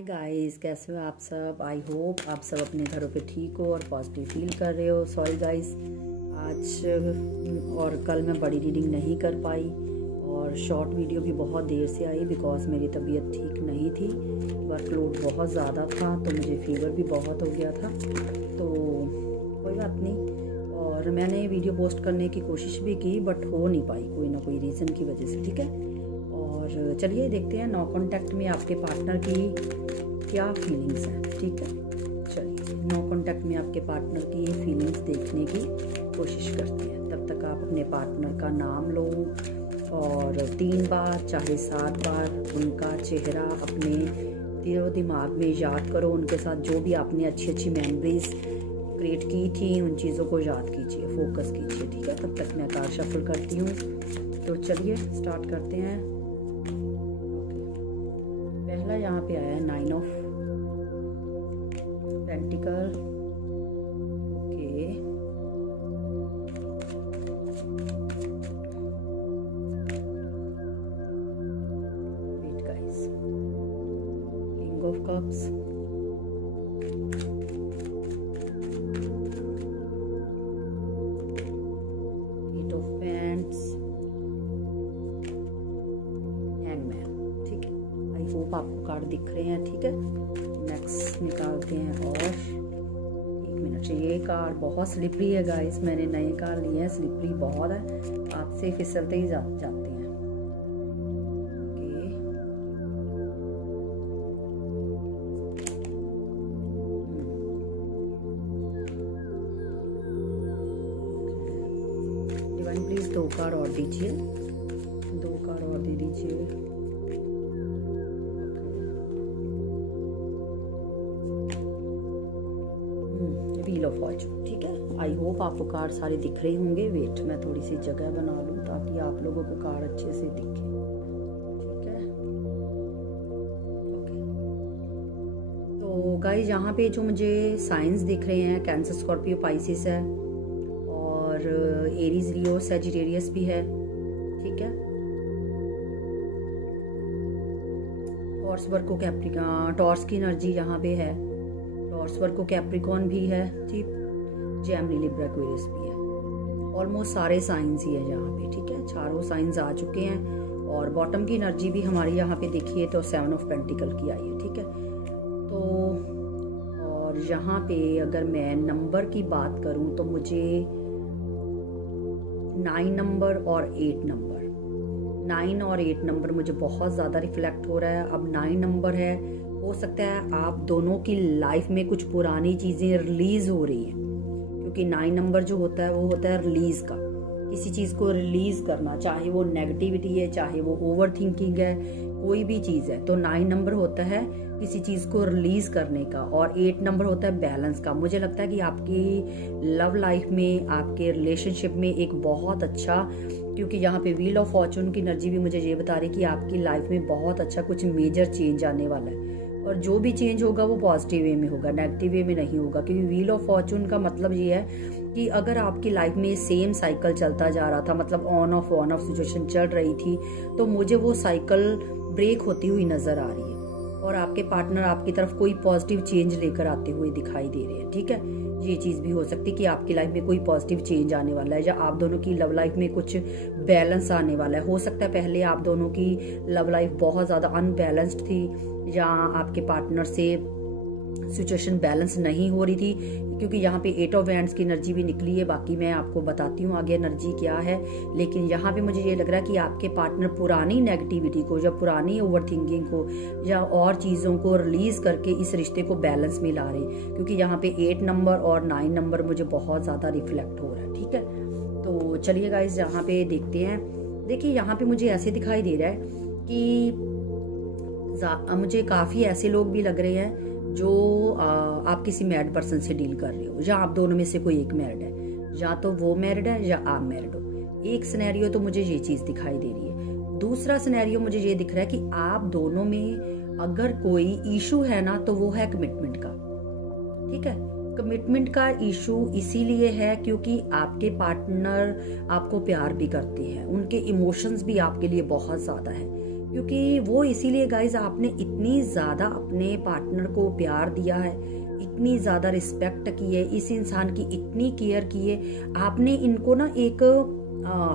Guys, कैसे हो आप सब। आई होप आप सब अपने घरों पे ठीक हो और पॉजिटिव फील कर रहे हो। सॉरी गाइस, आज और कल मैं बड़ी रीडिंग नहीं कर पाई और शॉर्ट वीडियो भी बहुत देर से आई बिकॉज मेरी तबीयत ठीक नहीं थी। वर्कलोड बहुत ज़्यादा था तो मुझे फीवर भी बहुत हो गया था, तो कोई बात नहीं। और मैंने वीडियो पोस्ट करने की कोशिश भी की बट हो नहीं पाई कोई ना कोई रीज़न की वजह से। ठीक है, और चलिए देखते हैं नो कॉन्टैक्ट में आपके पार्टनर की क्या फीलिंग्स हैं। ठीक है, चलिए नो कॉन्टैक्ट में आपके पार्टनर की ये फीलिंग्स देखने की कोशिश करते हैं। तब तक आप अपने पार्टनर का नाम लो और 3 बार चाहे 7 बार उनका चेहरा अपने दिलो दिमाग में याद करो। उनके साथ जो भी आपने अच्छी अच्छी मेमोरीज क्रिएट की थी उन चीज़ों को याद कीजिए, फोकस कीजिए। ठीक है, तब तक मैं कार्ड शफल करती हूँ। तो चलिए स्टार्ट करते हैं। पहला यहाँ पे आया है 9 of pentacle. Okay, wait guys, king of cups, eight of pents, hangman. ठीक है, आई होप आपको कार्ड दिख रहे हैं। ठीक है, नेक्स्ट निकालते हैं। और 1 मिनट से ये कार्ड बहुत स्लिपरी है गाइस, मैंने नए कार्ड लिए हैं, स्लिपरी बहुत है, आपसे फिसलते ही जाते हैं। ओके, डिवाइन प्लीज 2 कार्ड और दीजिए, 2 कार्ड और दे दीजिए। Wheel of Fortune. ठीक है, आई होप आपको कार्ड सारे दिख रहे होंगे। वेट, मैं थोड़ी सी जगह बना लूं ताकि आप लोगों को कार्ड अच्छे से दिखे। ठीक है, ओके। तो गाइस, यहाँ पे जो मुझे साइंस दिख रहे हैं, कैंसर, स्कॉर्पियो, पाइसिस है और एरीज, लियो, सैजिटेरियस भी है। ठीक है, टॉर्स, वर्गो, कैप्रिकॉर्न, टॉर्स की एनर्जी यहाँ पे है, टॉर्स, वर्गो, कैप्रिकॉर्न भी है। ठीक, जेमिनी, लिब्रा, एक्वेरियस भी है। ऑलमोस्ट सारे साइंस ही है यहाँ पे। ठीक है, चारों साइंस आ चुके हैं और बॉटम की एनर्जी भी हमारी यहाँ पे देखिए तो 7 ऑफ पेंटिकल की आई है। ठीक है, तो और यहाँ पे अगर मैं नंबर की बात करूँ तो मुझे 9 नंबर और 8 नंबर, 9 और 8 नंबर मुझे बहुत ज़्यादा रिफ्लेक्ट हो रहा है। अब 9 नंबर है, हो सकता है आप दोनों की लाइफ में कुछ पुरानी चीज़ें रिलीज हो रही हैं, क्योंकि 9 नंबर जो होता है वो होता है रिलीज का, किसी चीज़ को रिलीज करना, चाहे वो नेगेटिविटी है, चाहे वो ओवर थिंकिंग है, कोई भी चीज़ है। तो 9 नंबर होता है किसी चीज़ को रिलीज करने का और 8 नंबर होता है बैलेंस का। मुझे लगता है कि आपकी लव लाइफ में, आपके रिलेशनशिप में एक बहुत अच्छा, क्योंकि यहाँ पे व्हील ऑफ फॉर्चून की एनर्जी भी मुझे ये बता रही है कि आपकी लाइफ में बहुत अच्छा कुछ मेजर चेंज आने वाला है और जो भी चेंज होगा वो पॉजिटिव वे में होगा, नेगेटिव वे में नहीं होगा। क्योंकि व्हील ऑफ फॉर्चून का मतलब ये है कि अगर आपकी लाइफ में सेम साइकिल चलता जा रहा था, मतलब ऑन ऑफ सिचुएशन चल रही थी, तो मुझे वो साइकिल ब्रेक होती हुई नजर आ रही है और आपके पार्टनर आपकी तरफ कोई पॉजिटिव चेंज लेकर आते हुए दिखाई दे रहे हैं। ठीक है, ये चीज भी हो सकती है कि आपकी लाइफ में कोई पॉजिटिव चेंज आने वाला है या आप दोनों की लव लाइफ में कुछ बैलेंस आने वाला है। हो सकता है पहले आप दोनों की लव लाइफ बहुत ज्यादा अनबैलेंस्ड थी या आपके पार्टनर से सिचुएशन बैलेंस नहीं हो रही थी, क्योंकि यहाँ पे 8 ऑफ वैंड्स की एनर्जी भी निकली है। बाकी मैं आपको बताती हूँ आगे एनर्जी क्या है, लेकिन यहाँ पे मुझे ये लग रहा है कि आपके पार्टनर पुरानी नेगेटिविटी को या पुरानी ओवर थिंकिंग को या और चीज़ों को रिलीज करके इस रिश्ते को बैलेंस में ला रहे हैं, क्योंकि यहाँ पे 8 नंबर और 9 नंबर मुझे बहुत ज़्यादा रिफ्लेक्ट हो रहा है। ठीक है, तो चलिए गाइस यहाँ पे देखते हैं। देखिए, यहाँ पे मुझे ऐसे दिखाई दे रहा है कि मुझे काफ़ी ऐसे लोग भी लग रहे हैं जो आप किसी मैरिड पर्सन से डील कर रहे हो, या आप दोनों में से कोई एक मैरिड है, या तो वो मैरिड है या आप मैरिड हो। एक सिनेरियो तो मुझे ये चीज़ दिखाई दे रही है। दूसरा सिनेरियो मुझे ये दिख रहा है कि आप दोनों में अगर कोई इशू है ना तो वो है कमिटमेंट का। ठीक है, कमिटमेंट का इशू इसीलिए है क्योंकि आपके पार्टनर आपको प्यार भी करते हैं, उनके इमोशंस भी आपके लिए बहुत ज़्यादा है, क्योंकि वो इसीलिए गाइज आपने इतनी ज्यादा अपने पार्टनर को प्यार दिया है, इतनी ज्यादा रिस्पेक्ट की है, इस इंसान की इतनी केयर की है, आपने इनको ना एक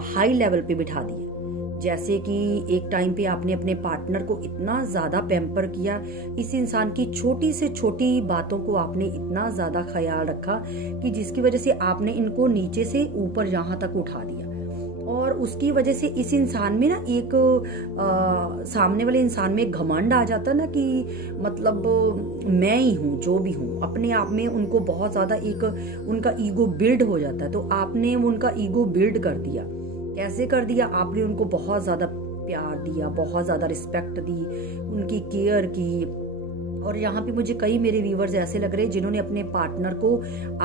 हाई लेवल पे बिठा दिया। जैसे कि एक टाइम पे आपने अपने पार्टनर को इतना ज्यादा पैम्पर किया, इस इंसान की छोटी से छोटी बातों को आपने इतना ज्यादा ख्याल रखा कि जिसकी वजह से आपने इनको नीचे से ऊपर यहाँ तक उठा दिया। और उसकी वजह से इस इंसान में ना एक सामने वाले इंसान में घमंड आ जाता ना कि मतलब मैं ही हूँ, जो भी हूँ, अपने आप में उनको बहुत ज्यादा एक उनका ईगो बिल्ड हो जाता है। तो आपने उनका ईगो बिल्ड कर दिया। कैसे कर दिया? आपने उनको बहुत ज्यादा प्यार दिया, बहुत ज्यादा रिस्पेक्ट दी, उनकी केयर की। और यहाँ पे मुझे कई मेरे व्यूवर्स ऐसे लग रहे हैं जिन्होंने अपने पार्टनर को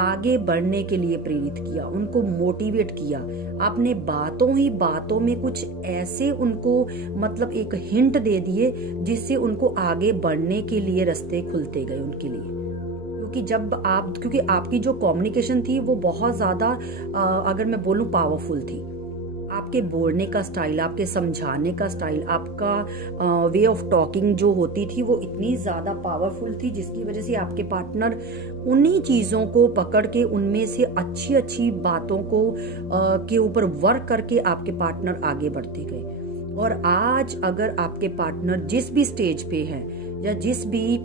आगे बढ़ने के लिए प्रेरित किया, उनको मोटिवेट किया। आपने बातों ही बातों में कुछ ऐसे उनको मतलब एक हिंट दे दिए जिससे उनको आगे बढ़ने के लिए रास्ते खुलते गए उनके लिए। क्योंकि आपकी जो कम्युनिकेशन थी वो बहुत ज्यादा अगर मैं बोलूं पावरफुल थी। आपके बोलने का स्टाइल, आपके समझाने का स्टाइल, आपका वे ऑफ टॉकिंग जो होती थी वो इतनी ज्यादा पावरफुल थी, जिसकी वजह से आपके पार्टनर उन्हीं चीजों को पकड़ के उनमें से अच्छी अच्छी बातों को के ऊपर वर्क करके आपके पार्टनर आगे बढ़ते गए। और आज अगर आपके पार्टनर जिस भी स्टेज पे है या जिस भी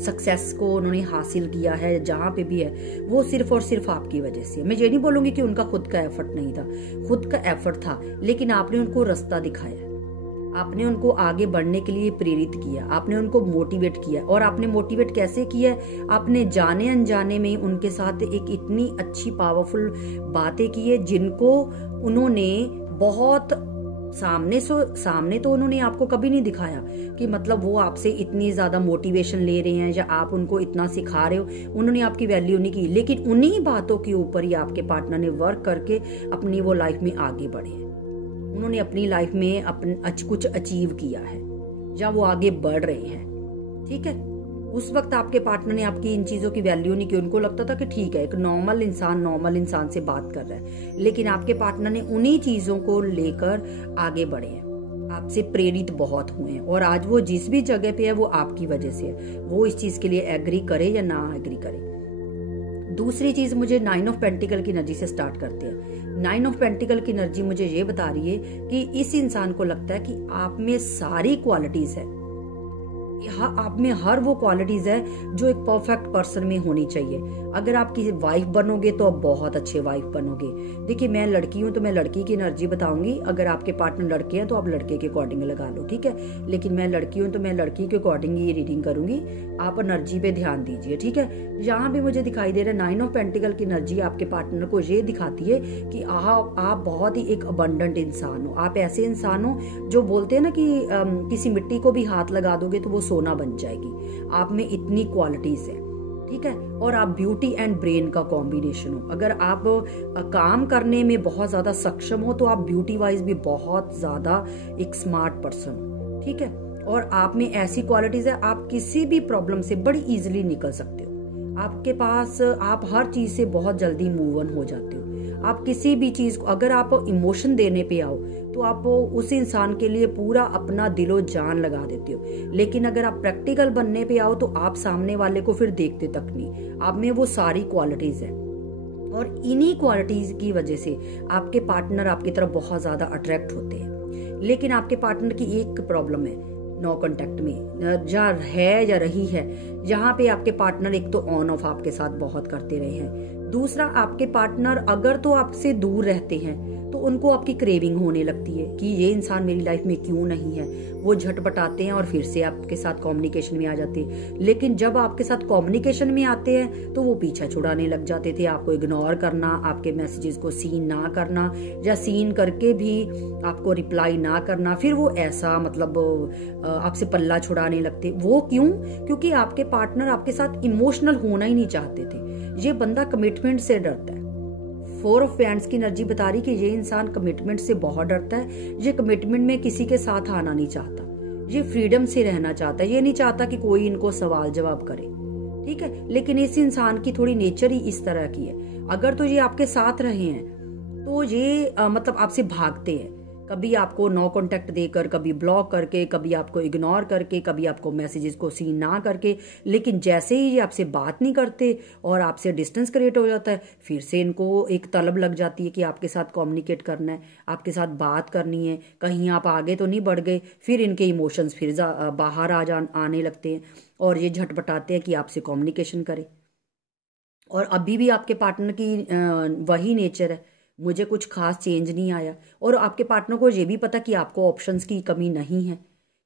सक्सेस को उन्होंने हासिल किया है, जहां पे भी है, वो सिर्फ और सिर्फ आपकी वजह से। मैं ये नहीं बोलूंगी कि उनका खुद का एफर्ट नहीं था, खुद का एफर्ट था, लेकिन आपने उनको रास्ता दिखाया, आपने उनको आगे बढ़ने के लिए प्रेरित किया, आपने उनको मोटिवेट किया। और आपने मोटिवेट कैसे किया? आपने जाने अनजाने में उनके साथ एक इतनी अच्छी पावरफुल बातें की है जिनको उन्होंने बहुत सामने तो उन्होंने आपको कभी नहीं दिखाया कि मतलब वो आपसे इतनी ज्यादा मोटिवेशन ले रहे हैं या आप उनको इतना सिखा रहे हो, उन्होंने आपकी वैल्यू नहीं की। लेकिन उन्हीं बातों के ऊपर ही आपके पार्टनर ने वर्क करके अपनी वो लाइफ में आगे बढ़े हैं। उन्होंने अपनी लाइफ में कुछ अचीव किया है या वो आगे बढ़ रहे हैं। ठीक है, उस वक्त आपके पार्टनर ने आपकी इन चीजों की वैल्यू नहीं की। उनको लगता था कि ठीक है, एक नॉर्मल इंसान से बात कर रहा है, लेकिन आपके पार्टनर ने उन्हीं चीजों को लेकर आगे बढ़े हैं, आपसे प्रेरित बहुत हुए हैं। और आज वो जिस भी जगह पे है वो आपकी वजह से है, वो इस चीज के लिए एग्री करे या ना एग्री करे। दूसरी चीज, मुझे 9 ऑफ पेंटिकल की एनर्जी से स्टार्ट करते हैं। 9 ऑफ पेंटिकल की एनर्जी मुझे ये बता रही है कि इस इंसान को लगता है कि आप में सारी क्वालिटीज है, आप में हर वो क्वालिटीज है जो एक परफेक्ट पर्सन में होनी चाहिए। अगर आप किसी वाइफ बनोगे तो आप बहुत अच्छे वाइफ बनोगे। देखिए, मैं लड़की हूं तो मैं लड़की की एनर्जी बताऊंगी, अगर आपके पार्टनर लड़के हैं तो आप लड़के के अकॉर्डिंग लगा लो, ठीक है। लेकिन मैं लड़की हूं तो मैं लड़की के अकॉर्डिंग ही रीडिंग करूंगी, आप एनर्जी पे ध्यान दीजिए, ठीक है। यहाँ भी मुझे दिखाई दे रहा है 9 ऑफ पेंटिकल की एनर्जी आपके पार्टनर को ये दिखाती है कि आप बहुत ही एक अबंडेंट इंसान हो। आप ऐसे इंसान हो जो बोलते हैं ना कि किसी मिट्टी को भी हाथ लगा दोगे तो वो सोना बन जाएगी। आप में इतनी क्वालिटीज है, ठीक है। और आप ब्यूटी एंड ब्रेन का कॉम्बिनेशन हो। अगर आप काम करने में बहुत ज्यादा सक्षम हो तो आप ब्यूटी वाइज भी बहुत ज्यादा एक स्मार्ट पर्सन हो, ठीक है। और आप में ऐसी क्वालिटीज है, आप किसी भी प्रॉब्लम से बड़ी इजीली निकल सकते हो। आपके पास आप हर चीज से बहुत जल्दी मूव ऑन हो जाते हो। आप किसी भी चीज को, अगर आप इमोशन देने पे आओ तो आप उस इंसान के लिए पूरा अपना दिलो जान लगा देते हो। लेकिन अगर आप प्रैक्टिकल बनने पे आओ तो आप सामने वाले को फिर देखते तक नहीं। आप में वो सारी क्वालिटीज है और इन्हीं क्वालिटीज की वजह से आपके पार्टनर आपकी तरफ बहुत ज्यादा अट्रैक्ट होते हैं। लेकिन आपके पार्टनर की एक प्रॉब्लम है, नो कांटेक्ट में जा है या रही है, जहां पे आपके पार्टनर एक तो ऑन ऑफ आपके साथ बहुत करते रहे हैं। दूसरा, आपके पार्टनर अगर तो आपसे दूर रहते हैं तो उनको आपकी क्रेविंग होने लगती है कि ये इंसान मेरी लाइफ में क्यों नहीं है। वो झटपटाते हैं और फिर से आपके साथ कम्युनिकेशन में आ जाते हैं। लेकिन जब आपके साथ कम्युनिकेशन में आते हैं तो वो पीछा छुड़ाने लग जाते थे, आपको इग्नोर करना, आपके मैसेजेस को सीन ना करना या सीन करके भी आपको रिप्लाई ना करना। फिर वो ऐसा मतलब आपसे पल्ला छुड़ाने लगते। वो क्यों? क्योंकि आपके पार्टनर आपके साथ इमोशनल होना ही नहीं चाहते थे। ये बंदा कमिटमेंट से डरता है। 4 ऑफ वैंड्स की एनर्जी बता रही कि ये इंसान कमिटमेंट से बहुत डरता है। ये कमिटमेंट में किसी के साथ आना नहीं चाहता, ये फ्रीडम से रहना चाहता है। ये नहीं चाहता कि कोई इनको सवाल जवाब करे, ठीक है। लेकिन इस इंसान की थोड़ी नेचर ही इस तरह की है। अगर तो ये आपके साथ रहे हैं तो ये मतलब आपसे भागते हैं कभी आपको नो कांटेक्ट देकर, कभी ब्लॉक करके, कभी आपको इग्नोर करके, कभी आपको मैसेजेस को सीन ना करके, लेकिन जैसे ही ये आपसे बात नहीं करते और आपसे डिस्टेंस क्रिएट हो जाता है, फिर से इनको एक तलब लग जाती है कि आपके साथ कम्युनिकेट करना है, आपके साथ बात करनी है, कहीं आप आगे तो नहीं बढ़ गए। फिर इनके इमोशंस फिर बाहर आने लगते हैं और ये झटपटाते हैं कि आपसे कम्युनिकेशन करें। और अभी भी आपके पार्टनर की वही नेचर है, मुझे कुछ खास चेंज नहीं आया। और आपके पार्टनर को ये भी पता कि आपको ऑप्शंस की कमी नहीं है,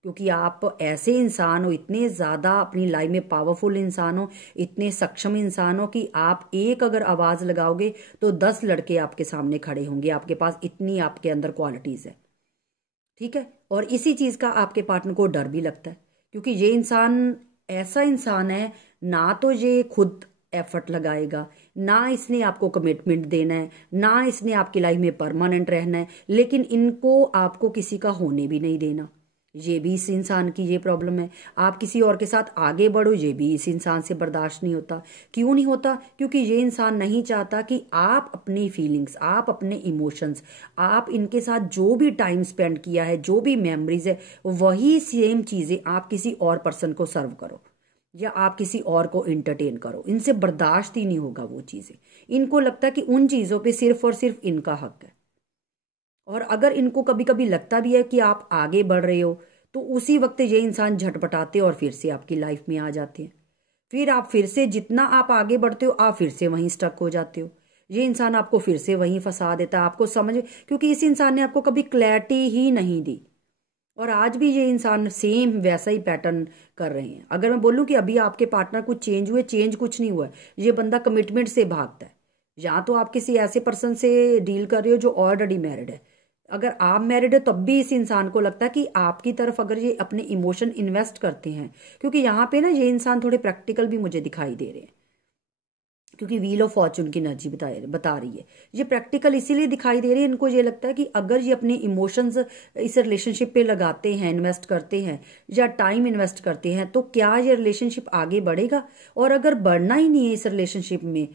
क्योंकि आप ऐसे इंसान हो, इतने ज़्यादा अपनी लाइफ में पावरफुल इंसान हो, इतने सक्षम इंसान हो कि आप एक अगर आवाज़ लगाओगे तो 10 लड़के आपके सामने खड़े होंगे। आपके पास इतनी आपके अंदर क्वालिटीज़ है, ठीक है। और इसी चीज़ का आपके पार्टनर को डर भी लगता है, क्योंकि ये इंसान ऐसा इंसान है, ना तो ये खुद एफर्ट लगाएगा, ना इसने आपको कमिटमेंट देना है, ना इसने आपकी लाइफ में परमानेंट रहना है, लेकिन इनको आपको किसी का होने भी नहीं देना। ये भी इस इंसान की ये प्रॉब्लम है। आप किसी और के साथ आगे बढ़ो, ये भी इस इंसान से बर्दाश्त नहीं होता। क्यों नहीं होता? क्योंकि ये इंसान नहीं चाहता कि आप अपनी फीलिंग्स, आप अपने इमोशंस, आप इनके साथ जो भी टाइम स्पेंड किया है, जो भी मेमोरीज है, वही सेम चीजें आप किसी और पर्सन को सर्व करो या आप किसी और को एंटरटेन करो। इनसे बर्दाश्त ही नहीं होगा वो चीजें। इनको लगता है कि उन चीजों पे सिर्फ और सिर्फ इनका हक है। और अगर इनको कभी कभी लगता भी है कि आप आगे बढ़ रहे हो, तो उसी वक्त ये इंसान झटपटाते और फिर से आपकी लाइफ में आ जाते हैं। फिर आप फिर से जितना आप आगे बढ़ते हो, आप फिर से वहीं स्टक हो जाते हो। ये इंसान आपको फिर से वहीं फंसा देता है, आपको समझ, क्योंकि इस इंसान ने आपको कभी क्लैरिटी ही नहीं दी। और आज भी ये इंसान सेम वैसा ही पैटर्न कर रहे हैं। अगर मैं बोलूं कि अभी आपके पार्टनर कुछ चेंज हुए, चेंज कुछ नहीं हुआ है। ये बंदा कमिटमेंट से भागता है। या तो आप किसी ऐसे पर्सन से डील कर रहे हो जो ऑलरेडी मैरिड है। अगर आप मैरिड है तब भी इस इंसान को लगता है कि आपकी तरफ अगर ये अपने इमोशन इन्वेस्ट करते हैं, क्योंकि यहाँ पे ना ये इंसान थोड़े प्रैक्टिकल भी मुझे दिखाई दे रहे हैं, क्योंकि व्हील ऑफ फॉर्चून की एनर्जी बता रही है। ये प्रैक्टिकल इसीलिए दिखाई दे रही है। इनको ये लगता है कि अगर ये अपने इमोशंस इस रिलेशनशिप पे लगाते हैं, इन्वेस्ट करते हैं या टाइम इन्वेस्ट करते हैं, तो क्या ये रिलेशनशिप आगे बढ़ेगा? और अगर बढ़ना ही नहीं है इस रिलेशनशिप में,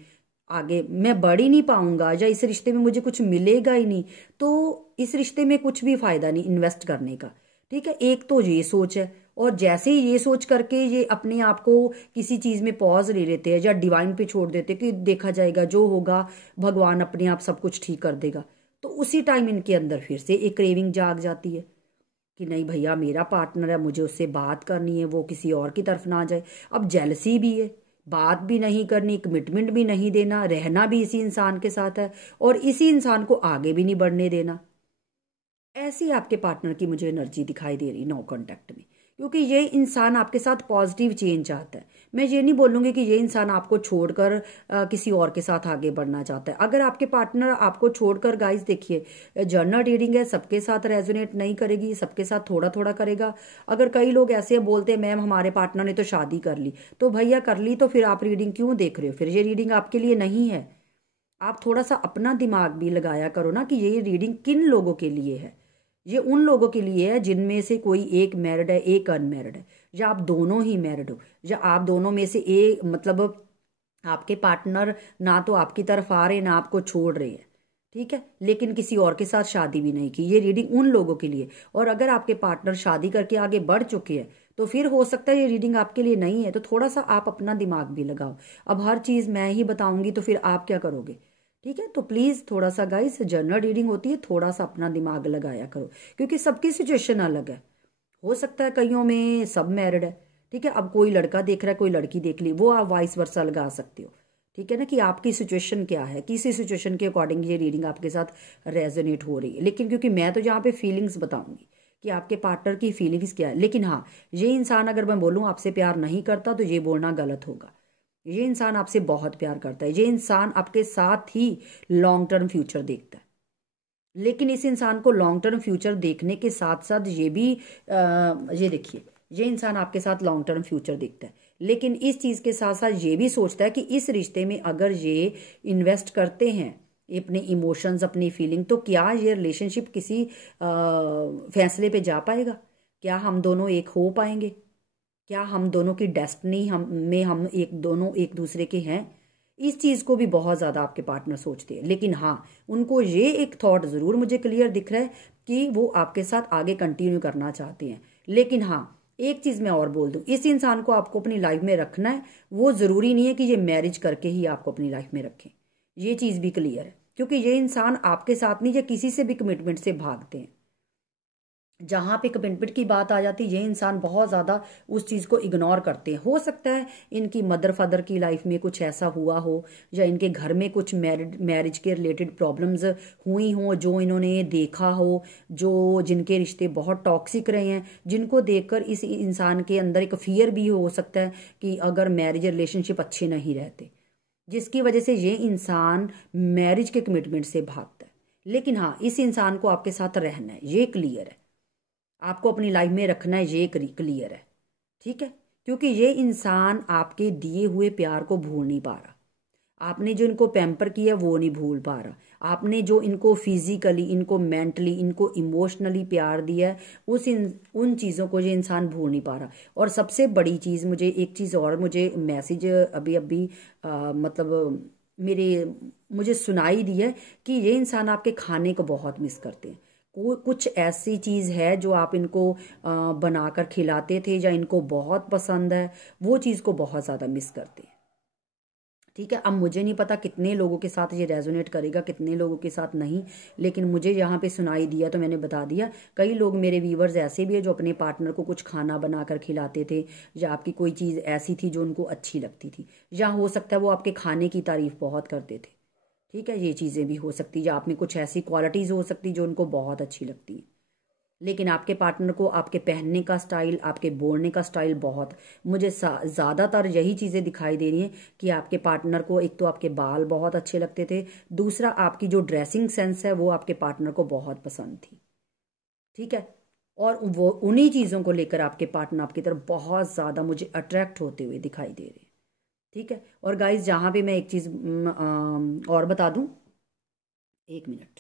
आगे मैं बढ़ ही नहीं पाऊंगा या इस रिश्ते में मुझे कुछ मिलेगा ही नहीं, तो इस रिश्ते में कुछ भी फायदा नहीं इन्वेस्ट करने का, ठीक है। एक तो ये सोच है। और जैसे ही ये सोच करके ये अपने आप को किसी चीज में पॉज ले लेते हैं या डिवाइन पे छोड़ देते हैं कि देखा जाएगा, जो होगा भगवान अपने आप सब कुछ ठीक कर देगा, तो उसी टाइम इनके अंदर फिर से एक क्रेविंग जाग जाती है कि नहीं भैया, मेरा पार्टनर है, मुझे उससे बात करनी है, वो किसी और की तरफ ना जाए। अब जेलसी भी है, बात भी नहीं करनी, कमिटमेंट भी नहीं देना, रहना भी इसी इंसान के साथ है और इसी इंसान को आगे भी नहीं बढ़ने देना। ऐसी आपके पार्टनर की मुझे एनर्जी दिखाई दे रही नो कांटेक्ट में, क्योंकि ये इंसान आपके साथ पॉजिटिव चेंज चाहता है। मैं ये नहीं बोलूंगी कि ये इंसान आपको छोड़कर किसी और के साथ आगे बढ़ना चाहता है। अगर आपके पार्टनर आपको छोड़कर, गाइस देखिए, जर्नल रीडिंग है, सबके साथ रेजोनेट नहीं करेगी, सबके साथ थोड़ा थोड़ा करेगा। अगर कई लोग ऐसे बोलते हैं मैम हमारे पार्टनर ने तो शादी कर ली, तो भैया कर ली तो फिर आप रीडिंग क्यों देख रहे हो? फिर ये रीडिंग आपके लिए नहीं है। आप थोड़ा सा अपना दिमाग भी लगाया करो ना कि ये रीडिंग किन लोगों के लिए है। ये उन लोगों के लिए है जिनमें से कोई एक मैरिड है, एक अनमैरिड है, या आप दोनों ही मैरिड हो, या आप दोनों में से एक, मतलब आपके पार्टनर ना तो आपकी तरफ आ रहे ना आपको छोड़ रहे हैं, ठीक है, लेकिन किसी और के साथ शादी भी नहीं की। ये रीडिंग उन लोगों के लिए। और अगर आपके पार्टनर शादी करके आगे बढ़ चुके हैं तो फिर हो सकता है ये रीडिंग आपके लिए नहीं है। तो थोड़ा सा आप अपना दिमाग भी लगाओ। अब हर चीज मैं ही बताऊंगी तो फिर आप क्या करोगे? ठीक है, तो प्लीज थोड़ा सा गाइस, जर्नल रीडिंग होती है, थोड़ा सा अपना दिमाग लगाया करो, क्योंकि सबकी सिचुएशन अलग है। हो सकता है कईयों में सब मैरिड है, ठीक है, अब कोई लड़का देख रहा है, कोई लड़की देख ली, वो आप वाइस वर्सा लगा सकते हो, ठीक है ना, कि आपकी सिचुएशन क्या है, किसी सिचुएशन के अकॉर्डिंग ये रीडिंग आपके साथ रेजोनेट हो रही है। लेकिन क्योंकि मैं तो यहाँ पे फीलिंग्स बताऊंगी कि आपके पार्टनर की फीलिंग्स क्या है। लेकिन हाँ, ये इंसान अगर मैं बोलूँ आपसे प्यार नहीं करता तो ये बोलना गलत होगा। ये इंसान आपसे बहुत प्यार करता है। ये इंसान आपके साथ ही लॉन्ग टर्म फ्यूचर देखता है। लेकिन इस इंसान को लॉन्ग टर्म फ्यूचर देखने के साथ साथ ये भी ये देखिए, ये इंसान आपके साथ लॉन्ग टर्म फ्यूचर देखता है, लेकिन इस चीज के साथ साथ ये भी सोचता है कि इस रिश्ते में अगर ये इन्वेस्ट करते हैं अपने इमोशंस, अपनी फीलिंग, तो क्या ये रिलेशनशिप किसी फैसले पे जा पाएगा? क्या हम दोनों एक हो पाएंगे? क्या हम दोनों की डेस्टिनी हम एक दूसरे के हैं? इस चीज को भी बहुत ज्यादा आपके पार्टनर सोचते हैं। लेकिन हाँ, उनको ये एक थॉट जरूर मुझे क्लियर दिख रहा है कि वो आपके साथ आगे कंटिन्यू करना चाहते हैं। लेकिन हाँ, एक चीज मैं और बोल दूं, इस इंसान को आपको अपनी लाइफ में रखना है, वो जरूरी नहीं है कि ये मैरिज करके ही आपको अपनी लाइफ में रखें। ये चीज भी क्लियर है, क्योंकि ये इंसान आपके साथ नहीं, ये किसी से भी कमिटमेंट से भागते हैं। जहां पे कमिटमेंट की बात आ जाती है, ये इंसान बहुत ज्यादा उस चीज को इग्नोर करते हैं। हो सकता है इनकी मदर फादर की लाइफ में कुछ ऐसा हुआ हो, या इनके घर में कुछ मैरिज के रिलेटेड प्रॉब्लम्स हुई हो, जो इन्होंने देखा हो, जो जिनके रिश्ते बहुत टॉक्सिक रहे हैं, जिनको देखकर इस इंसान के अंदर एक फियर भी हो सकता है कि अगर मैरिज रिलेशनशिप अच्छे नहीं रहते, जिसकी वजह से ये इंसान मैरिज के कमिटमेंट से भागता है। लेकिन हाँ, इस इंसान को आपके साथ रहना है, ये क्लियर है, आपको अपनी लाइफ में रखना है, ये क्लियर है। ठीक है, क्योंकि ये इंसान आपके दिए हुए प्यार को भूल नहीं पा रहा। आपने जो इनको पैम्पर किया वो नहीं भूल पा रहा। आपने जो इनको फिजिकली, इनको मेंटली, इनको इमोशनली प्यार दिया है, उन चीज़ों को ये इंसान भूल नहीं पा रहा। और सबसे बड़ी चीज़, मुझे एक चीज़ और, मुझे मैसेज अभी मतलब मुझे सुनाई दी है कि ये इंसान आपके खाने को बहुत मिस करते हैं। कुछ ऐसी चीज़ है जो आप इनको बनाकर खिलाते थे, या इनको बहुत पसंद है, वो चीज़ को बहुत ज़्यादा मिस करते हैं। ठीक है, अब मुझे नहीं पता कितने लोगों के साथ ये रेजोनेट करेगा, कितने लोगों के साथ नहीं, लेकिन मुझे यहाँ पे सुनाई दिया तो मैंने बता दिया। कई लोग मेरे व्यूवर्स ऐसे भी है जो अपने पार्टनर को कुछ खाना बनाकर खिलाते थे, या आपकी कोई चीज़ ऐसी थी जो उनको अच्छी लगती थी, या हो सकता है वो आपके खाने की तारीफ बहुत करते थे। ठीक है, ये चीज़ें भी हो सकती है, या आप में कुछ ऐसी क्वालिटीज़ हो सकती जो उनको बहुत अच्छी लगती है। लेकिन आपके पार्टनर को आपके पहनने का स्टाइल, आपके बोलने का स्टाइल बहुत, मुझे ज़्यादातर यही चीज़ें दिखाई दे रही हैं कि आपके पार्टनर को एक तो आपके बाल बहुत अच्छे लगते थे, दूसरा आपकी जो ड्रेसिंग सेंस है वो आपके पार्टनर को बहुत पसंद थी। ठीक है, और वो उन्हीं चीज़ों को लेकर आपके पार्टनर आपकी तरफ बहुत ज़्यादा मुझे अट्रैक्ट होते हुए दिखाई दे रहे हैं। ठीक है, और गाइज जहाँ पे मैं एक चीज़ और बता दूं, एक मिनट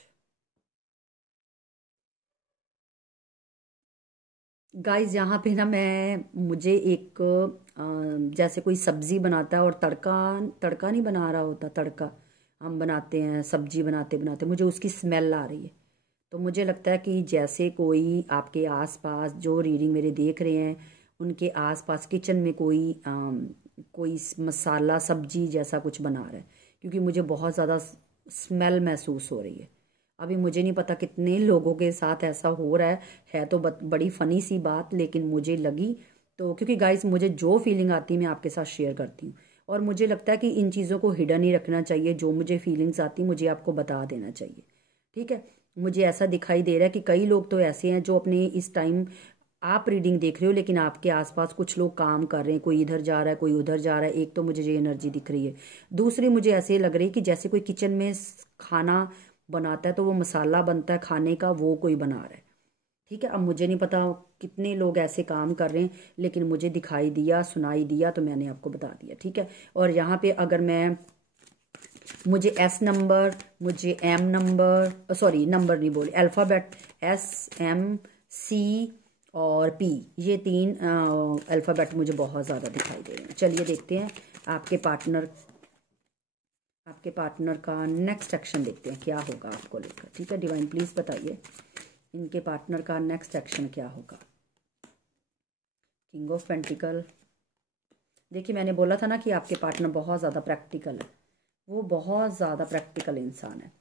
गाइस, यहाँ पे ना मुझे एक जैसे कोई सब्जी बनाता है और तड़का तड़का नहीं बना रहा होता, तड़का हम बनाते हैं, सब्जी बनाते बनाते मुझे उसकी स्मेल आ रही है। तो मुझे लगता है कि जैसे कोई आपके आसपास जो रीडिंग मेरे देख रहे हैं, उनके आसपास किचन में कोई मसाला सब्जी जैसा कुछ बना रहा है, क्योंकि मुझे बहुत ज़्यादा स्मेल महसूस हो रही है। अभी मुझे नहीं पता कितने लोगों के साथ ऐसा हो रहा है तो बड़ी फनी सी बात, लेकिन मुझे लगी तो, क्योंकि गाइस मुझे जो फीलिंग आती है मैं आपके साथ शेयर करती हूँ, और मुझे लगता है कि इन चीज़ों को हिडन ही रखना चाहिए। जो मुझे फीलिंग्स आती मुझे आपको बता देना चाहिए। ठीक है, मुझे ऐसा दिखाई दे रहा है कि कई लोग तो ऐसे हैं जो अपने इस टाइम आप रीडिंग देख रहे हो, लेकिन आपके आसपास कुछ लोग काम कर रहे हैं, कोई इधर जा रहा है, कोई उधर जा रहा है। एक तो मुझे ये एनर्जी दिख रही है, दूसरी मुझे ऐसे लग रही है कि जैसे कोई किचन में खाना बनाता है तो वो मसाला बनता है खाने का, वो कोई बना रहा है। ठीक है, अब मुझे नहीं पता कितने लोग ऐसे काम कर रहे हैं, लेकिन मुझे दिखाई दिया, सुनाई दिया, तो मैंने आपको बता दिया। ठीक है, और यहाँ पे अगर मुझे एस नंबर, मुझे एम नंबर, सॉरी नंबर नहीं बोली, अल्फ़ाबेट SMC और P, ये 3 अल्फ़ाबेट मुझे बहुत ज़्यादा दिखाई दे रहे हैं। चलिए देखते हैं आपके पार्टनर का नेक्स्ट एक्शन, देखते हैं क्या होगा आपको लेकर। ठीक है, डिवाइन प्लीज़ बताइए इनके पार्टनर का नेक्स्ट एक्शन क्या होगा। किंग ऑफ पेंटिकल, देखिए मैंने बोला था ना कि आपके पार्टनर बहुत ज़्यादा प्रैक्टिकल है, वो बहुत ज़्यादा प्रैक्टिकल इंसान है।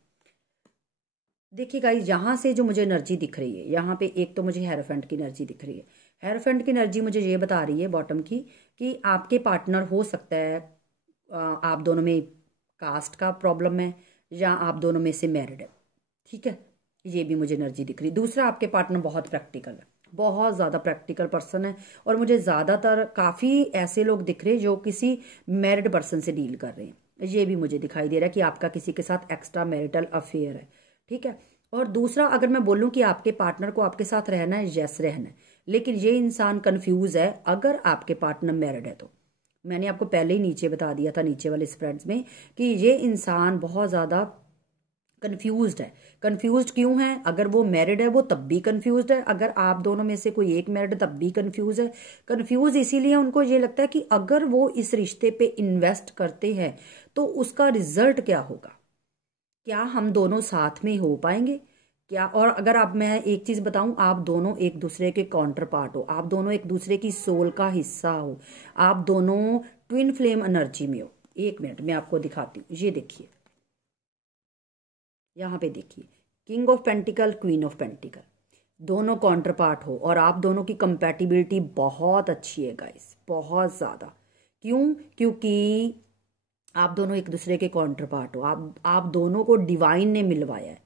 देखिए गाइस, यहाँ से जो मुझे एनर्जी दिख रही है, यहाँ पे एक तो मुझे हेरोफेंट की एनर्जी दिख रही है। हेरोफेंट की एनर्जी मुझे ये बता रही है बॉटम की, कि आपके पार्टनर हो सकता है आप दोनों में कास्ट का प्रॉब्लम है, या आप दोनों में से मैरिड है। ठीक है, ये भी मुझे एनर्जी दिख रही है। दूसरा, आपके पार्टनर बहुत प्रैक्टिकल है, बहुत ज़्यादा प्रैक्टिकल पर्सन है, और मुझे ज़्यादातर काफ़ी ऐसे लोग दिख रहे हैं जो किसी मैरिड पर्सन से डील कर रहे हैं। ये भी मुझे दिखाई दे रहा है कि आपका किसी के साथ एक्स्ट्रा मैरिटल अफेयर है। ठीक है, और दूसरा, अगर मैं बोलूं कि आपके पार्टनर को आपके साथ रहना है, यस रहना है, लेकिन ये इंसान कंफ्यूज है। अगर आपके पार्टनर मैरिड है तो मैंने आपको पहले ही नीचे बता दिया था, नीचे वाले स्प्रेड्स में, कि ये इंसान बहुत ज़्यादा कंफ्यूज्ड है। कंफ्यूज्ड क्यों है? अगर वो मैरिड है वो तब भी कंफ्यूज्ड है, अगर आप दोनों में से कोई एक मैरिड तब भी कंफ्यूज है। कंफ्यूज इसीलिए उनको ये लगता है कि अगर वो इस रिश्ते पे इन्वेस्ट करते हैं तो उसका रिजल्ट क्या होगा, क्या हम दोनों साथ में हो पाएंगे, क्या, और अगर आप, मैं एक चीज बताऊं, आप दोनों एक दूसरे के काउंटर पार्ट हो, आप दोनों एक दूसरे की सोल का हिस्सा हो, आप दोनों ट्विन फ्लेम एनर्जी में हो। एक मिनट मैं आपको दिखाती हूँ, ये देखिए, यहाँ पे देखिए, king of pentacle, queen of pentacle, दोनों काउंटर पार्ट हो और आप दोनों की कंपैटिबिलिटी बहुत अच्छी है गाइस, बहुत ज़्यादा। क्यों? क्योंकि आप दोनों एक दूसरे के काउंटर पार्ट हो, आप दोनों को डिवाइन ने मिलवाया है।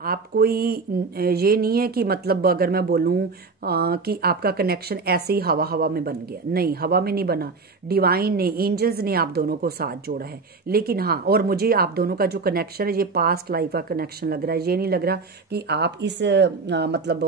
आप कोई, ये नहीं है कि मतलब अगर मैं बोलूं कि आपका कनेक्शन ऐसे ही हवा हवा में बन गया, नहीं, हवा में नहीं बना। डिवाइन ने, एंजल्स ने आप दोनों को साथ जोड़ा है। लेकिन हाँ, और मुझे आप दोनों का जो कनेक्शन है ये पास्ट लाइफ का कनेक्शन लग रहा है, ये नहीं लग रहा कि आप इस मतलब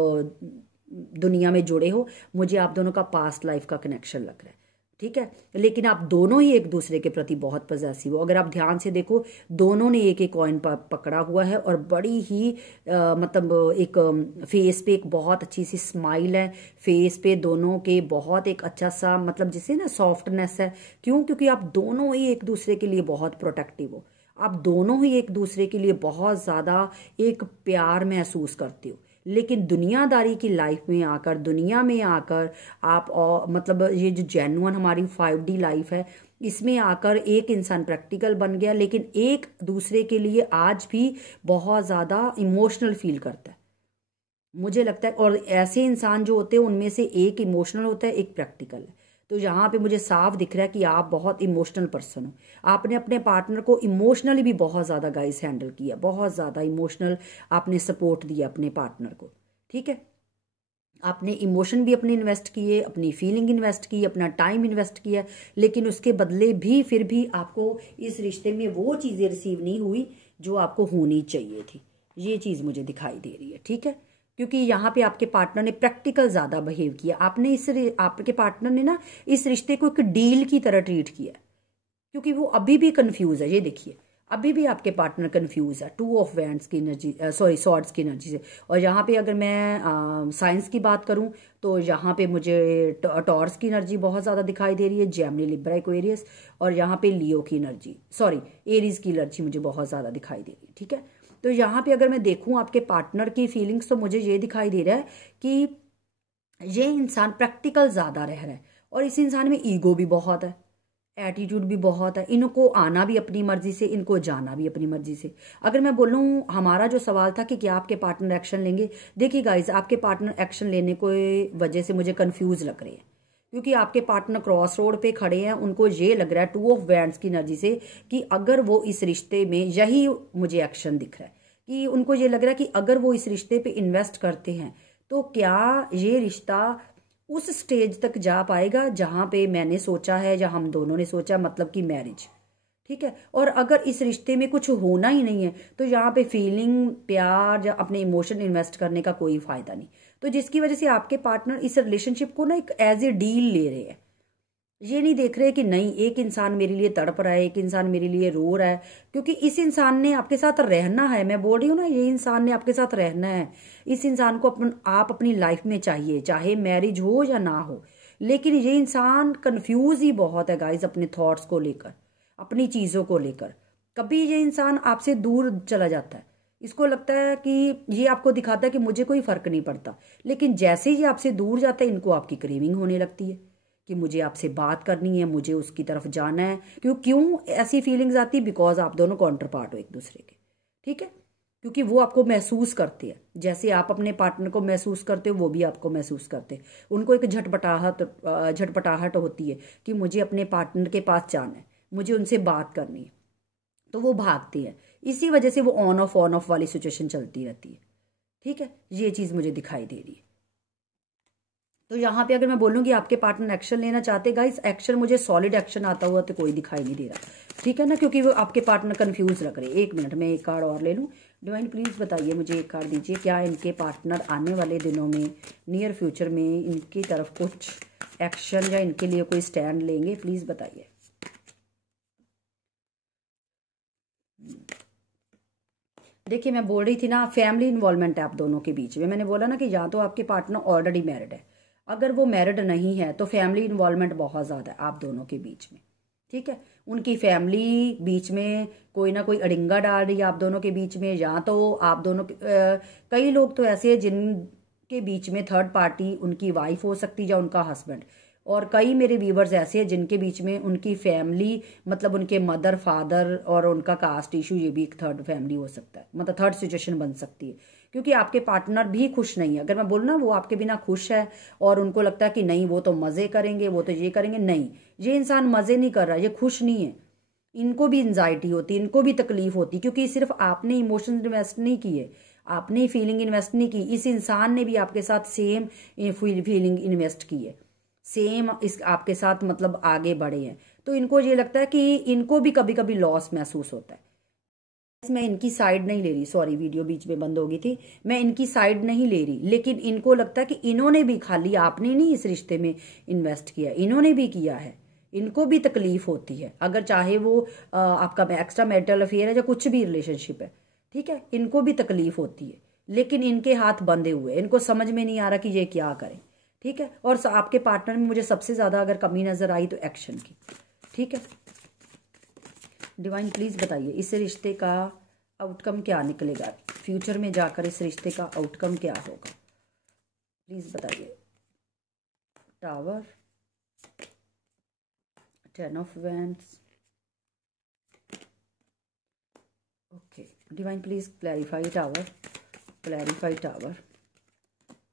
दुनिया में जुड़े हो। मुझे आप दोनों का पास्ट लाइफ का कनेक्शन लग रहा है, ठीक है। लेकिन आप दोनों ही एक दूसरे के प्रति बहुत पॉजेसिव हो। अगर आप ध्यान से देखो, दोनों ने एक एक कॉइन पकड़ा हुआ है और बड़ी ही मतलब एक फेस पे एक बहुत अच्छी सी स्माइल है, फेस पे दोनों के बहुत एक अच्छा सा मतलब जिसे ना सॉफ्टनेस है। क्यों? क्योंकि आप दोनों ही एक दूसरे के लिए बहुत प्रोटेक्टिव हो, आप दोनों ही एक दूसरे के लिए बहुत ज़्यादा एक प्यार महसूस करते हो। लेकिन दुनियादारी की लाइफ में आकर, दुनिया में आकर आप, और मतलब ये जो जेन्युइन हमारी 5D लाइफ है, इसमें आकर एक इंसान प्रैक्टिकल बन गया, लेकिन एक दूसरे के लिए आज भी बहुत ज़्यादा इमोशनल फील करता है, मुझे लगता है। और ऐसे इंसान जो होते हैं उनमें से एक इमोशनल होता है, एक प्रैक्टिकल है। तो यहाँ पे मुझे साफ दिख रहा है कि आप बहुत इमोशनल पर्सन हो। आपने अपने पार्टनर को इमोशनली भी बहुत ज़्यादा गाइस हैंडल किया, बहुत ज़्यादा इमोशनल आपने सपोर्ट दिया अपने पार्टनर को, ठीक है। आपने इमोशन भी अपने इन्वेस्ट किए, अपनी फीलिंग इन्वेस्ट की, अपना टाइम इन्वेस्ट किया, लेकिन उसके बदले भी फिर भी आपको इस रिश्ते में वो चीज़ें रिसीव नहीं हुई जो आपको होनी चाहिए थी। ये चीज़ मुझे दिखाई दे रही है, ठीक है। क्योंकि यहाँ पे आपके पार्टनर ने प्रैक्टिकल ज़्यादा बिहेव किया, आपके पार्टनर ने ना इस रिश्ते को एक डील की तरह ट्रीट किया, क्योंकि वो अभी भी कंफ्यूज है। ये देखिए, अभी भी आपके पार्टनर कंफ्यूज है, 2 ऑफ वैंड्स की एनर्जी, सॉरी सॉर्ड्स की एनर्जी से। और यहाँ पे अगर मैं साइंस की बात करूँ तो यहाँ पे मुझे टॉर्स की एनर्जी बहुत ज़्यादा दिखाई दे रही है, जेमिनी, लिब्रा, एक्वेरियस। और यहाँ पे लियो की एनर्जी, सॉरी एरीज की एनर्जी मुझे बहुत ज़्यादा दिखाई दे रही है, ठीक है। तो यहाँ पे अगर मैं देखूँ आपके पार्टनर की फीलिंग्स, तो मुझे ये दिखाई दे रहा है कि ये इंसान प्रैक्टिकल ज़्यादा रह रहा है, और इस इंसान में ईगो भी बहुत है, एटीट्यूड भी बहुत है। इनको आना भी अपनी मर्जी से, इनको जाना भी अपनी मर्जी से। अगर मैं बोलूँ, हमारा जो सवाल था कि क्या आपके पार्टनर एक्शन लेंगे, देखिए गाइज, आपके पार्टनर एक्शन लेने को वजह से मुझे कंफ्यूज लग रहे हैं, क्योंकि आपके पार्टनर क्रॉस रोड पे खड़े हैं। उनको ये लग रहा है 2 ऑफ वैंड्स की एनर्जी से कि अगर वो इस रिश्ते में, यही मुझे एक्शन दिख रहा है कि उनको ये लग रहा है कि अगर वो इस रिश्ते पे इन्वेस्ट करते हैं तो क्या ये रिश्ता उस स्टेज तक जा पाएगा जहां पे मैंने सोचा है, या हम दोनों ने सोचा, मतलब कि मैरिज, ठीक है। और अगर इस रिश्ते में कुछ होना ही नहीं है तो यहाँ पे फीलिंग, प्यार या अपने इमोशन इन्वेस्ट करने का कोई फायदा नहीं। तो जिसकी वजह से आपके पार्टनर इस रिलेशनशिप को ना एक एज ए डील ले रहे हैं। ये नहीं देख रहे कि नहीं, एक इंसान मेरे लिए तड़प रहा है, एक इंसान मेरे लिए रो रहा है, क्योंकि इस इंसान ने आपके साथ रहना है। मैं बोल रही हूँ ना, ये इंसान ने आपके साथ रहना है। इस इंसान को आप अपनी लाइफ में चाहिए, चाहे मैरिज हो या ना हो। लेकिन ये इंसान कंफ्यूज ही बहुत है गाइज, अपने थॉट्स को लेकर, अपनी चीजों को लेकर। कभी ये इंसान आपसे दूर चला जाता है, इसको लगता है कि ये आपको दिखाता है कि मुझे कोई फर्क नहीं पड़ता, लेकिन जैसे ही आपसे दूर जाता है, इनको आपकी क्रेविंग होने लगती है कि मुझे आपसे बात करनी है, मुझे उसकी तरफ जाना है। क्यों ऐसी फीलिंग्स आती है? बिकॉज आप दोनों काउंटर पार्ट हो एक दूसरे के, ठीक है। क्योंकि वो आपको महसूस करते हैं, जैसे आप अपने पार्टनर को महसूस करते हो, वो भी आपको महसूस करते हैं। उनको एक झटपटाहट होती है कि मुझे अपने पार्टनर के पास जाना है, मुझे उनसे बात करनी है, तो वो भागती है। इसी वजह से वो ऑन ऑफ वाली सिचुएशन चलती रहती है, ठीक है। ये चीज़ मुझे दिखाई दे रही है। तो यहाँ पे अगर मैं बोलूँ कि आपके पार्टनर एक्शन लेना चाहते, गाइस, एक्शन मुझे सॉलिड एक्शन आता हुआ तो कोई दिखाई नहीं दे रहा, ठीक है ना, क्योंकि वो आपके पार्टनर कंफ्यूज लग रहे। एक मिनट में एक कार्ड और ले लूँ। डिवाइन प्लीज बताइए, मुझे एक कार्ड दीजिए, क्या इनके पार्टनर आने वाले दिनों में, नियर फ्यूचर में, इनकी तरफ कुछ एक्शन या इनके लिए कोई स्टैंड लेंगे? प्लीज बताइए। देखिए, मैं बोल रही थी ना, फैमिली इन्वॉल्वमेंट है आप दोनों के बीच में। मैंने बोला ना कि या तो आपके पार्टनर ऑलरेडी मैरिड है, अगर वो मैरिड नहीं है तो फैमिली इन्वॉल्वमेंट बहुत ज़्यादा है आप दोनों के बीच में, ठीक है। उनकी फैमिली बीच में कोई ना कोई अड़िंगा डाल रही है आप दोनों के बीच में, या तो आप दोनों कई लोग तो ऐसे हैं जिनके बीच में थर्ड पार्टी उनकी वाइफ हो सकती है या उनका हस्बैंड, और कई मेरे व्यूवर्स ऐसे हैं जिनके बीच में उनकी फैमिली, मतलब उनके मदर फादर और उनका कास्ट इशू, ये भी एक थर्ड फैमिली हो सकता है, मतलब थर्ड सिचुएशन बन सकती है। क्योंकि आपके पार्टनर भी खुश नहीं है, अगर मैं बोलूँ ना वो आपके बिना खुश है और उनको लगता है कि नहीं वो तो मज़े करेंगे, वो तो ये करेंगे, नहीं, ये इंसान मज़े नहीं कर रहा, ये खुश नहीं है। इनको भी एंजाइटी होती है, इनको भी तकलीफ होती है, क्योंकि सिर्फ आपने इमोशन इन्वेस्ट नहीं किए, आपने फीलिंग इन्वेस्ट नहीं की, इस इंसान ने भी आपके साथ सेम फीलिंग इन्वेस्ट की है, सेम इस आपके साथ मतलब आगे बढ़े हैं। तो इनको ये लगता है कि इनको भी कभी कभी लॉस महसूस होता है। मैं इनकी साइड नहीं ले रही, सॉरी वीडियो बीच में बंद हो गई थी, मैं इनकी साइड नहीं ले रही, लेकिन इनको लगता है कि इन्होंने भी, खाली आपने नहीं इस रिश्ते में इन्वेस्ट किया, इन्होंने भी किया है, इनको भी तकलीफ होती है, अगर चाहे वो आपका एक्स्ट्रा मैरिटल अफेयर है या कुछ भी रिलेशनशिप है, ठीक है, इनको भी तकलीफ होती है, लेकिन इनके हाथ बंधे हुए, इनको समझ में नहीं आ रहा कि ये क्या करें, ठीक है। और आपके पार्टनर में मुझे सबसे ज्यादा अगर कमी नजर आई तो एक्शन की, ठीक है। डिवाइन प्लीज बताइए इस रिश्ते का आउटकम क्या निकलेगा, फ्यूचर में जाकर इस रिश्ते का आउटकम क्या होगा, प्लीज बताइए। Tower, 10 of wands, okay. Divine please clarify tower, clarify tower,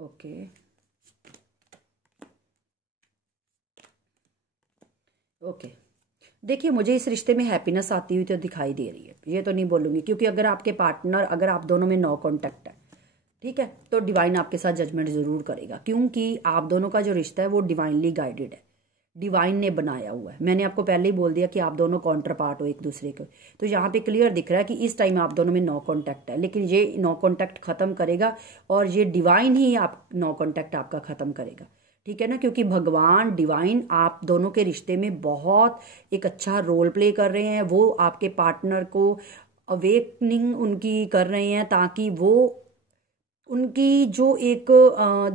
okay. Okay, देखिए मुझे इस रिश्ते में हैप्पीनेस आती हुई तो दिखाई दे रही है, ये तो नहीं बोलूंगी, क्योंकि अगर आपके पार्टनर, अगर आप दोनों में नो कॉन्टैक्ट है, ठीक है, तो डिवाइन आपके साथ जजमेंट जरूर करेगा, क्योंकि आप दोनों का जो रिश्ता है वो डिवाइनली गाइडेड है, डिवाइन ने बनाया हुआ है। मैंने आपको पहले ही बोल दिया कि आप दोनों कॉन्ट्र पार्ट हो एक दूसरे के, तो यहाँ पे क्लियर दिख रहा है कि इस टाइम आप दोनों में नो कॉन्टैक्ट है, लेकिन ये नो कॉन्टैक्ट खत्म करेगा और ये डिवाइन ही आप नो कॉन्टैक्ट आपका खत्म करेगा, ठीक है ना, क्योंकि भगवान डिवाइन आप दोनों के रिश्ते में बहुत एक अच्छा रोल प्ले कर रहे हैं, वो आपके पार्टनर को अवेकनिंग उनकी कर रहे हैं, ताकि वो उनकी जो एक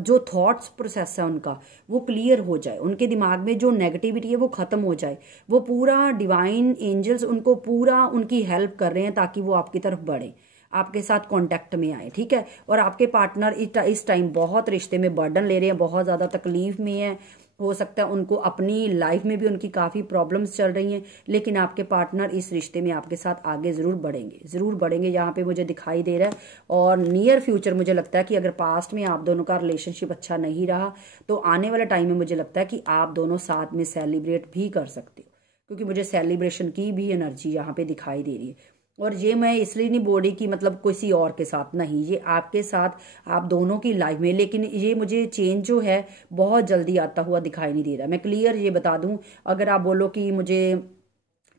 जो थॉट्स प्रोसेस है उनका वो क्लियर हो जाए, उनके दिमाग में जो नेगेटिविटी है वो खत्म हो जाए, वो पूरा डिवाइन एंजल्स उनको पूरा उनकी हेल्प कर रहे हैं ताकि वो आपकी तरफ बढ़े, आपके साथ कांटेक्ट में आए, ठीक है। और आपके पार्टनर इस टाइम बहुत रिश्ते में बर्डन ले रहे हैं, बहुत ज़्यादा तकलीफ में है, हो सकता है उनको अपनी लाइफ में भी उनकी काफ़ी प्रॉब्लम्स चल रही हैं, लेकिन आपके पार्टनर इस रिश्ते में आपके साथ आगे ज़रूर बढ़ेंगे, ज़रूर बढ़ेंगे, यहाँ पे मुझे दिखाई दे रहा है। और नियर फ्यूचर मुझे लगता है कि अगर पास्ट में आप दोनों का रिलेशनशिप अच्छा नहीं रहा तो आने वाले टाइम में मुझे लगता है कि आप दोनों साथ में सेलिब्रेट भी कर सकते हो, क्योंकि मुझे सेलिब्रेशन की भी एनर्जी यहाँ पे दिखाई दे रही है। और ये मैं इसलिए नहीं बोल रही कि मतलब किसी और के साथ, नहीं, ये आपके साथ, आप दोनों की लाइफ में, लेकिन ये मुझे चेंज जो है बहुत जल्दी आता हुआ दिखाई नहीं दे रहा। मैं क्लियर ये बता दूं, अगर आप बोलो कि मुझे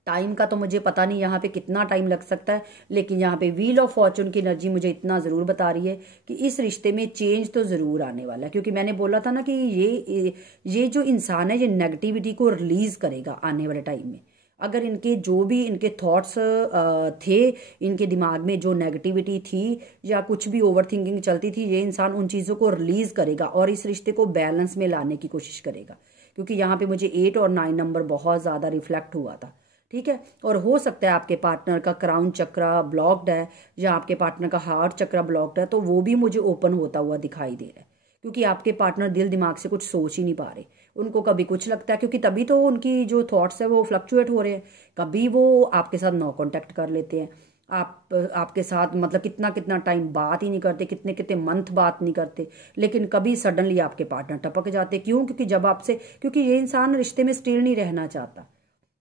टाइम का, तो मुझे पता नहीं यहाँ पे कितना टाइम लग सकता है, लेकिन यहाँ पे व्हील ऑफ फॉर्चून की एनर्जी मुझे इतना ज़रूर बता रही है कि इस रिश्ते में चेंज तो ज़रूर आने वाला है, क्योंकि मैंने बोला था ना कि ये जो इंसान है ये नेगेटिविटी को रिलीज करेगा आने वाले टाइम में। अगर इनके जो भी इनके थॉट्स थे, इनके दिमाग में जो नेगेटिविटी थी या कुछ भी ओवर थिंकिंग चलती थी, ये इंसान उन चीज़ों को रिलीज करेगा और इस रिश्ते को बैलेंस में लाने की कोशिश करेगा, क्योंकि यहाँ पे मुझे 8 और 9 नंबर बहुत ज़्यादा रिफ्लेक्ट हुआ था, ठीक है। और हो सकता है आपके पार्टनर का क्राउन चक्रा ब्लॉक्ड है या आपके पार्टनर का हार्ट चक्रा ब्लॉक्ड है, तो वो भी मुझे ओपन होता हुआ दिखाई दे रहा है, क्योंकि आपके पार्टनर दिल दिमाग से कुछ सोच ही नहीं पा रहे, उनको कभी कुछ लगता है, क्योंकि तभी तो उनकी जो थॉट्स है वो फ्लक्चुएट हो रहे हैं, कभी वो आपके साथ नो कॉन्टैक्ट कर लेते हैं, आपके साथ मतलब कितना कितना टाइम बात ही नहीं करते, कितने कितने मंथ बात नहीं करते, लेकिन कभी सडनली आपके पार्टनर टपक जाते, क्यों? क्योंकि जब आपसे, क्योंकि ये इंसान रिश्ते में स्टिल नहीं रहना चाहता,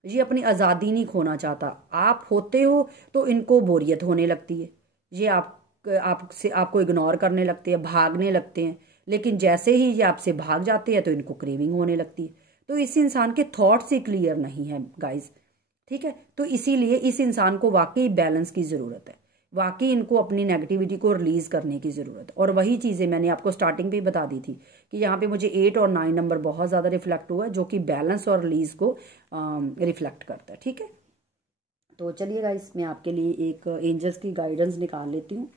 ये अपनी आज़ादी नहीं खोना चाहता, आप होते हो तो इनको बोरियत होने लगती है, ये आपसे आपको इग्नोर करने लगते हैं, भागने लगते हैं, लेकिन जैसे ही ये आपसे भाग जाते हैं तो इनको क्रेविंग होने लगती है। तो इस इंसान के थॉट्स ही क्लियर नहीं है गाइस, ठीक है। तो इसीलिए इस इंसान को वाकई बैलेंस की ज़रूरत है, वाकई इनको अपनी नेगेटिविटी को रिलीज करने की ज़रूरत है। और वही चीज़ें मैंने आपको स्टार्टिंग पे बता दी थी कि यहाँ पे मुझे 8 और 9 नंबर बहुत ज़्यादा रिफ्लेक्ट हुआ, जो कि बैलेंस और रिलीज को रिफ्लेक्ट करता है, ठीक है। तो चलिए गाइस, मैं आपके लिए एक एंजल्स की गाइडेंस निकाल लेती हूँ।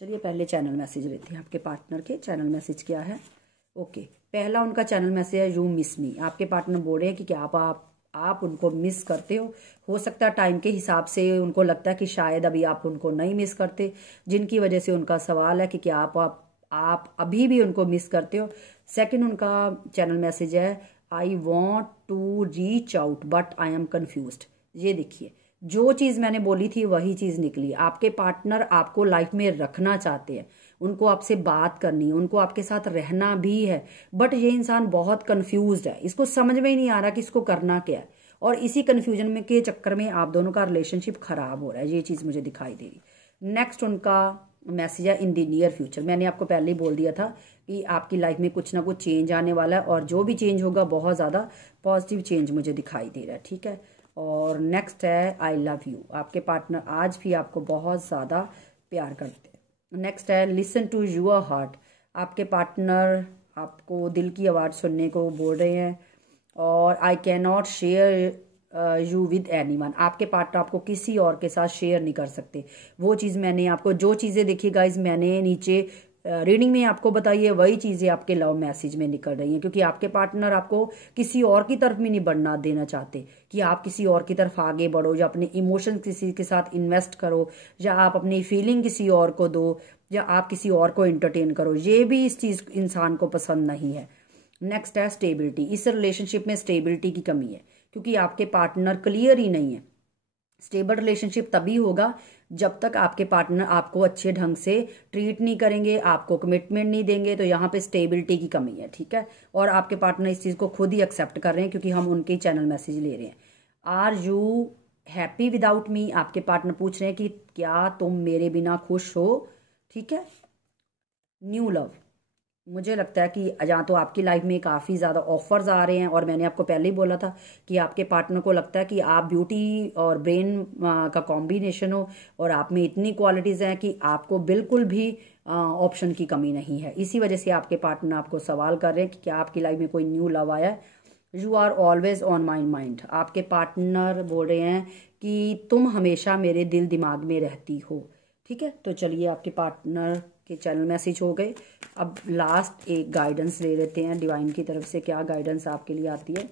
चलिए पहले चैनल मैसेज लेते हैं आपके पार्टनर के। चैनल मैसेज क्या है? ओके, पहला उनका चैनल मैसेज है, यू मिस मी। आपके पार्टनर बोल रहे हैं कि क्या आप आप उनको मिस करते हो सकता है टाइम के हिसाब से उनको लगता है कि शायद अभी आप उनको नहीं मिस करते, जिनकी वजह से उनका सवाल है कि क्या आप अभी भी उनको मिस करते हो। सेकंड उनका चैनल मैसेज है, I want to reach out but I am confused. ये देखिए, जो चीज़ मैंने बोली थी वही चीज़ निकली। आपके पार्टनर आपको लाइफ में रखना चाहते हैं, उनको आपसे बात करनी है, उनको आपके साथ रहना भी है, बट ये इंसान बहुत कंफ्यूज्ड है, इसको समझ में ही नहीं आ रहा कि इसको करना क्या है, और इसी कंफ्यूजन में के चक्कर में आप दोनों का रिलेशनशिप खराब हो रहा है। ये चीज़ मुझे दिखाई दे रही। नेक्स्ट उनका मैसेज है, इन द नियर फ्यूचर। मैंने आपको पहले ही बोल दिया था कि आपकी लाइफ में कुछ ना कुछ चेंज आने वाला है, और जो भी चेंज होगा बहुत ज़्यादा पॉजिटिव चेंज मुझे दिखाई दे रहा है, ठीक है। और नेक्स्ट है, आई लव यू। आपके पार्टनर आज भी आपको बहुत ज़्यादा प्यार करते हैं। नेक्स्ट है, लिसन टू योर हार्ट। आपके पार्टनर आपको दिल की आवाज़ सुनने को बोल रहे हैं। और I can not share you with anyone. आपके पार्टनर आपको किसी और के साथ शेयर नहीं कर सकते। वो चीज़ मैंने आपको, जो चीज़ें देखिए गाइज मैंने नीचे रीडिंग में आपको बताई है, वही चीज़ें आपके लव मैसेज में निकल रही हैं, क्योंकि आपके पार्टनर आपको किसी और की तरफ भी नहीं बढ़ना देना चाहते कि आप किसी और की तरफ आगे बढ़ो, या अपने इमोशन किसी के साथ इन्वेस्ट करो, या आप अपनी फीलिंग किसी और को दो, या आप किसी और को एंटरटेन करो। ये भी इस चीज़ इंसान को पसंद नहीं है। नेक्स्ट है स्टेबिलिटी। इस रिलेशनशिप में स्टेबिलिटी की कमी है, क्योंकि आपके पार्टनर क्लियर ही नहीं है। स्टेबल रिलेशनशिप तभी होगा जब तक आपके पार्टनर आपको अच्छे ढंग से ट्रीट नहीं करेंगे, आपको कमिटमेंट नहीं देंगे, तो यहाँ पे स्टेबिलिटी की कमी है, ठीक है। और आपके पार्टनर इस चीज़ को खुद ही एक्सेप्ट कर रहे हैं, क्योंकि हम उनके चैनल मैसेज ले रहे हैं। Are you happy without me. आपके पार्टनर पूछ रहे हैं कि क्या तुम मेरे बिना खुश हो, ठीक है। New love. मुझे लगता है कि जहाँ तो आपकी लाइफ में काफ़ी ज़्यादा ऑफर्स आ रहे हैं, और मैंने आपको पहले ही बोला था कि आपके पार्टनर को लगता है कि आप ब्यूटी और ब्रेन का कॉम्बिनेशन हो, और आप में इतनी क्वालिटीज़ हैं कि आपको बिल्कुल भी ऑप्शन की कमी नहीं है। इसी वजह से आपके पार्टनर आपको सवाल कर रहे हैं कि क्या आपकी लाइफ में कोई न्यू लव आया है। You are always on my mind. आपके पार्टनर बोल रहे हैं कि तुम हमेशा मेरे दिल दिमाग में रहती हो, ठीक है। तो चलिए, आपके पार्टनर के चैनल मैसेज हो गए। अब लास्ट एक गाइडेंस ले लेते हैं डिवाइन की तरफ से, क्या गाइडेंस आपके लिए आती है।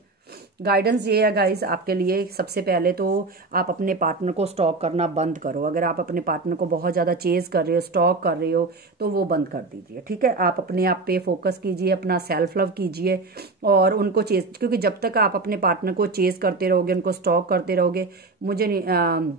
गाइडेंस ये है गाइस आपके लिए, सबसे पहले तो आप अपने पार्टनर को स्टॉक करना बंद करो। अगर आप अपने पार्टनर को बहुत ज़्यादा चेज कर रहे हो, स्टॉक कर रहे हो, तो वो बंद कर दीजिए, ठीक है। आप अपने आप पे फोकस कीजिए, अपना सेल्फ लव कीजिए, और उनको चेज, क्योंकि जब तक आप अपने पार्टनर को चेज करते रहोगे, उनको स्टॉक करते रहोगे, मुझे नहीं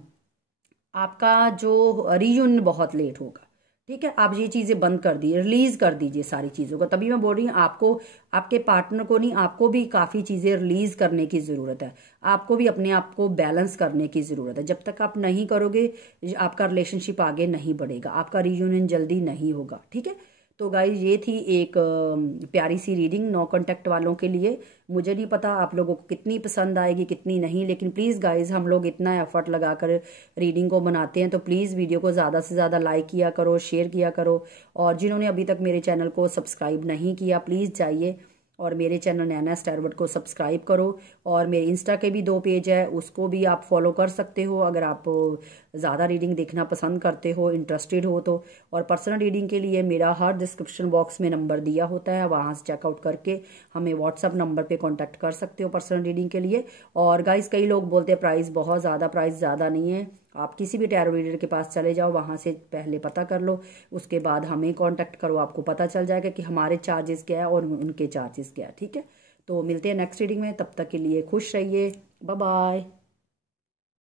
आपका जो रीयूनियन बहुत लेट होगा, ठीक है। आप ये चीज़ें बंद कर दिए, रिलीज कर दीजिए सारी चीज़ों को। तभी मैं बोल रही हूँ आपको, आपके पार्टनर को नहीं, आपको भी काफ़ी चीज़ें रिलीज करने की ज़रूरत है। आपको भी अपने आप को बैलेंस करने की ज़रूरत है। जब तक आप नहीं करोगे, आपका रिलेशनशिप आगे नहीं बढ़ेगा, आपका रीयूनियन जल्दी नहीं होगा, ठीक है। तो गाइस, ये थी एक प्यारी सी रीडिंग नो कॉन्टैक्ट वालों के लिए। मुझे नहीं पता आप लोगों को कितनी पसंद आएगी कितनी नहीं, लेकिन प्लीज़ गाइस, हम लोग इतना एफर्ट लगाकर रीडिंग को बनाते हैं, तो प्लीज़ वीडियो को ज़्यादा से ज़्यादा लाइक किया करो, शेयर किया करो। और जिन्होंने अभी तक मेरे चैनल को सब्सक्राइब नहीं किया, प्लीज़ जाइए और मेरे चैनल नैना स्टारवर्ड को सब्सक्राइब करो। और मेरे इंस्टा के भी 2 पेज है, उसको भी आप फॉलो कर सकते हो अगर आप ज़्यादा रीडिंग देखना पसंद करते हो, इंटरेस्टेड हो तो। और पर्सनल रीडिंग के लिए मेरा हर डिस्क्रिप्शन बॉक्स में नंबर दिया होता है, वहाँ से चेकआउट करके हमें व्हाट्सअप नंबर पे कांटेक्ट कर सकते हो पर्सनल रीडिंग के लिए। और गाइस, कई लोग बोलते हैं प्राइस बहुत ज़्यादा, प्राइस ज़्यादा नहीं है। आप किसी भी टैरो रीडर के पास चले जाओ, वहाँ से पहले पता कर लो, उसके बाद हमें कांटेक्ट करो, आपको पता चल जाएगा कि हमारे चार्जेस क्या है और उनके चार्जेस क्या है, ठीक है। तो मिलते हैं नेक्स्ट रीडिंग में, तब तक के लिए खुश रहिए, बाय बाय।